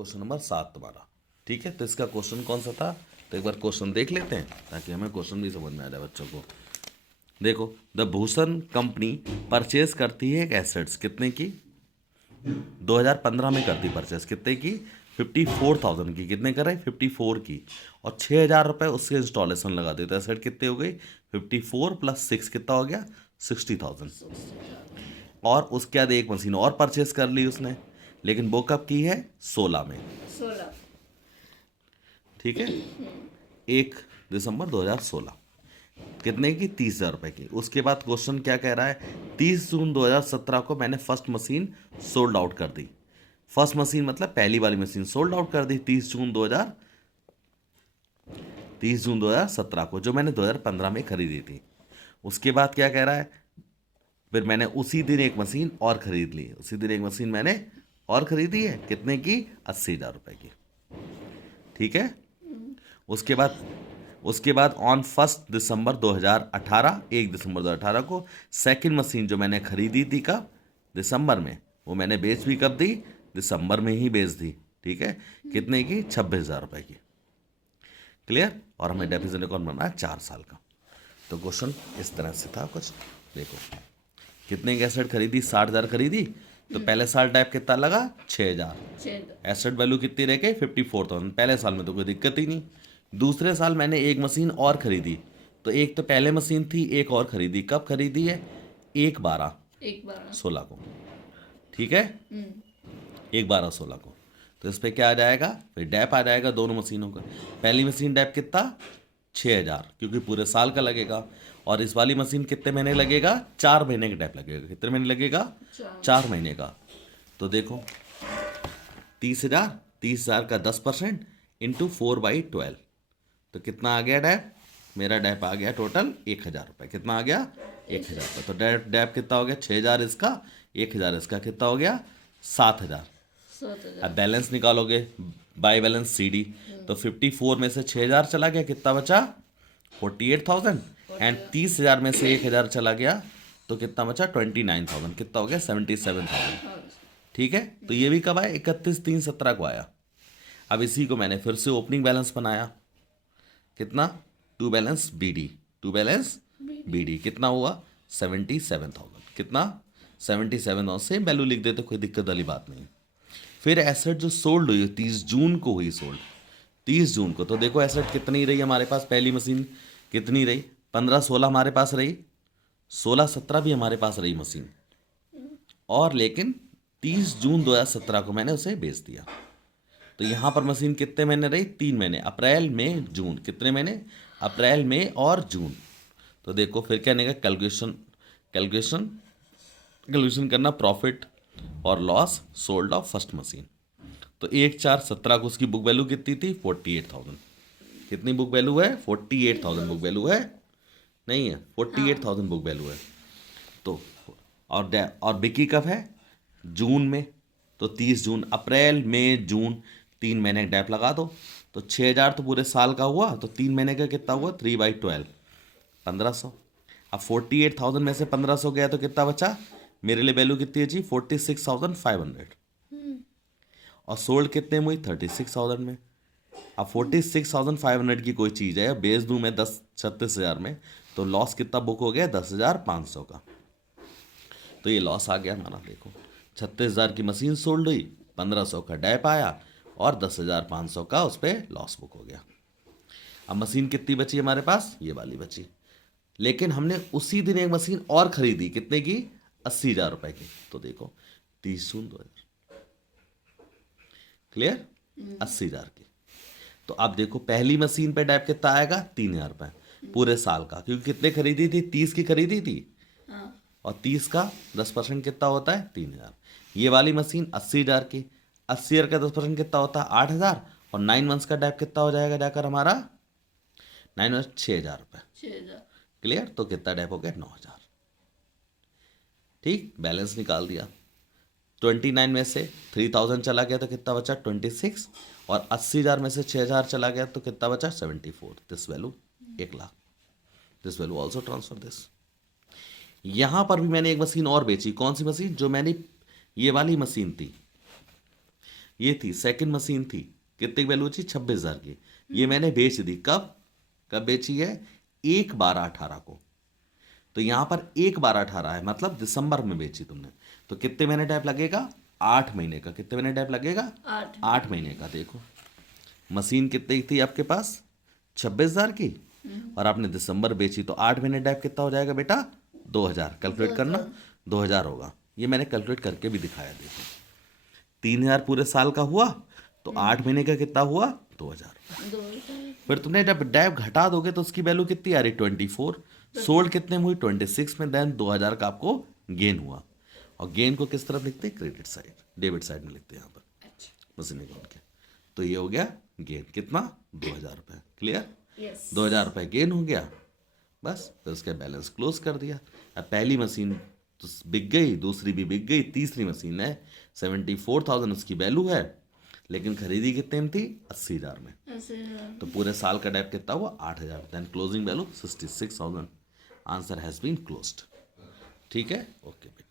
Question number 7 तुम्हारा। ठीक है, तो इसका क्वेश्चन कौन सा था, तो एक बार क्वेश्चन देख लेते हैं ताकि हमें क्वेश्चन भी समझ में आ जाए बच्चों को। देखो, द भूषण कंपनी परचेज करती है एक एसेट्स कितने की, 2015 में करती परचेज कितने की, 54,000 की। कितने कर रहे हैं, 54 की। और 6,000 रुपये उसके इंस्टॉलेशन लगा देते, एसेट कितने हो गई, 54 + 6 कितना हो गया, 60,000। और उसके बाद एक मशीन और परचेज कर ली उसने, लेकिन वो कब की है, 16 में। 16। ठीक है, 1 दिसंबर 2016। कितने की, 30,000 रुपये की। उसके बाद क्वेश्चन क्या कह रहा है, 30 जून 2017 को मैंने फर्स्ट मशीन सोल्ड आउट कर दी। फर्स्ट मशीन मतलब पहली वाली मशीन सोल्ड आउट कर दी 30 जून 2017 को, जो मैंने 2015 में खरीदी थी। उसके बाद क्या कह रहा है, फिर मैंने उसी दिन एक मशीन और खरीद ली। उसी दिन एक मशीन मैंने और खरीदी है, कितने की, 80,000 रुपये की। ठीक है, उसके बाद ऑन 1 दिसंबर 2018, 1 दिसंबर 2018 को सेकंड मशीन जो मैंने खरीदी थी कब, दिसंबर में, वो मैंने बेच भी कब दी, दिसंबर में ही बेच दी। ठीक है, कितने की, 26,000 रुपये की। क्लियर। और हमें डेफिसिट अकाउंट बनना है 4 साल का। तो क्वेश्चन इस तरह से था कुछ। देखो, कितने की एसेट खरीदी, 60,000 खरीदी, तो पहले साल टाइप कितना लगा, 6,000। एसेट वैल्यू कितनी रह गई, 54,000। पहले साल में तो कोई दिक्कत ही नहीं। दूसरे साल मैंने एक मशीन और खरीदी, तो एक तो पहले मशीन थी, एक और खरीदी। कब खरीदी है, 1/12/16 को। ठीक है, 1/12/16 को। तो इस पर क्या आ जाएगा, फिर डैप आ जाएगा दोनों मशीनों का। पहली मशीन डैप कितना, 6,000, क्योंकि पूरे साल का लगेगा। और इस वाली मशीन कितने महीने लगेगा, 4 महीने का डैप लगेगा। कितने महीने लगेगा, 4 महीने का। तो देखो, 30,000 का 10% इंटू 4/12, तो कितना आ गया डैप, मेरा डैप आ गया टोटल 1,000 रुपये। कितना आ गया, 1,000 रुपये। तो डैप कितना हो गया, 6,000 इसका, 1,000 इसका, कितना हो गया, 7,000। अब बैलेंस निकालोगे, बाय बैलेंस CD, तो 54 में से 6,000 चला गया, कितना बचा, 48,000। एंड 30,000 में से 1,000 चला गया, तो कितना बचा, 29,000। कितना हो गया, 77,000। ठीक है, तो ये भी कब आया, 31/3/17 को आया। अब इसी को मैंने फिर से ओपनिंग बैलेंस बनाया, कितना, टू बैलेंस BD कितना हुआ, 77,000। कितना, 77,000। सेम वैल्यू लिख देते, कोई दिक्कत वाली बात नहीं। फिर एसेट जो सोल्ड हुई 30 जून को हुई सोल्ड, 30 जून को। तो देखो एसेट कितनी रही हमारे पास, पहली मशीन कितनी रही, 15-16 हमारे पास रही, 16-17 भी हमारे पास रही मशीन। और लेकिन 30 जून 2017 को मैंने उसे बेच दिया। तो यहाँ पर मशीन कितने महीने रही, 3 महीने, अप्रैल मई जून। कितने महीने, अप्रैल मई और जून। तो देखो फिर क्या नहीं, कैलकुलेशन करना, प्रॉफिट और loss sold off first machine. तो 1/4/17 को उसकी बुक वैल्यू कितनी थी, 48,000। कितनी बुक वैल्यू है, 48,000 बुक वैल्यू है, नहीं है, 48,000 बुक वैल्यू है। तो और बिकी कब है, जून में। तो 30 जून, अप्रैल मई जून, 3 महीने डैप लगा दो। तो 6,000 तो पूरे साल का हुआ, तो 3 महीने का कितना हुआ, 3/12, 1,500। अब 48,000 में से 1,500 गया तो कितना बचा, मेरे लिए वैल्यू कितनी है जी, 46,500। और सोल्ड कितने में हुई, 36,000 में। अब 46,500 की कोई चीज़ है, बेच दूं मैं 36,000 में, तो लॉस कितना बुक हो गया, 10,500 का। तो ये लॉस आ गया हमारा। देखो, 36,000 की मशीन सोल्ड हुई, 1,500 का डैप आया, और 10,500 का उस पर लॉस बुक हो गया। अब मशीन कितनी बची हमारे पास, ये वाली बची। लेकिन हमने उसी दिन एक मशीन और खरीदी, कितने की, 80,000 रुपये की। तो देखो, 30 जून 2000, क्लियर, 80,000 की। तो अब देखो, पहली मशीन पे डैप कितना आएगा, 3,000 रुपये पूरे साल का, क्योंकि कितने खरीदी थी, 30 की खरीदी थी। और 30 का 10% कितना होता है, 3,000। ये वाली मशीन 80,000 की, 80,000 का 10% कितना होता है, 8,000। और 9 मंथ्स का डैप कितना हो जाएगा जाकर हमारा, 9 मंथ 6,000 रुपये। क्लियर। तो कितना डैप हो गया, 9,000। ठीक, बैलेंस निकाल दिया। 29 में से 3,000 चला गया तो कितना बचा, 26। और 80,000 में से 6,000 चला गया तो कितना बचा, 74। This value 1,00,000। This value also transfer this. यहां पर भी मैंने एक मशीन और बेची। कौन सी मशीन, जो मैंने, ये वाली मशीन थी, ये थी सेकंड मशीन थी, कितने की वैल्यू थी 26,000 की, ये मैंने बेच दी। कब कब बेची है? 1/12/18 को। तो यहाँ पर 1/12/18 है, मतलब दिसंबर में बेची तुमने। तो कितने महीने टाइप लगेगा? 8 महीने का। कितने महीने टाइप लगेगा? 8 महीने का। देखो मशीन कितनी थी आपके पास? 26,000 की, और आपने दिसंबर बेची, तो 8 महीने टाइप कितना हो जाएगा बेटा? 2,000। कैलकुलेट करना, 2,000 होगा। ये मैंने कैलकुलेट करके भी दिखाया। देखो 3,000 पूरे साल का हुआ, तो 8 महीने का कितना हुआ? 2,000। फिर तुमने जब डैप घटा दोगे तो उसकी वैल्यू कितनी आ रही? 24। सोल्ड कितने में हुई? 26 में। देन 2,000 का आपको गेन हुआ। और गेन को किस तरफ लिखते हैं? क्रेडिट साइड, डेबिट साइड में लिखते हैं यहाँ पर मशीन अकाउंट के। तो ये हो गया गेन, कितना? 2,000 रुपये। क्लियर? 2,000 रुपये गेन हो गया, बस। फिर उसका बैलेंस क्लोज कर दिया। अब पहली मशीन तो बिक गई, दूसरी भी बिक गई, तीसरी मशीन है 74,000 उसकी वैल्यू है, लेकिन खरीदी कितने में थी? 80,000 में। तो पूरे साल का डेप कितना हुआ? 8,000। Then closing value 66,000। Answer has been closed. ठीक है, ओके बेटा।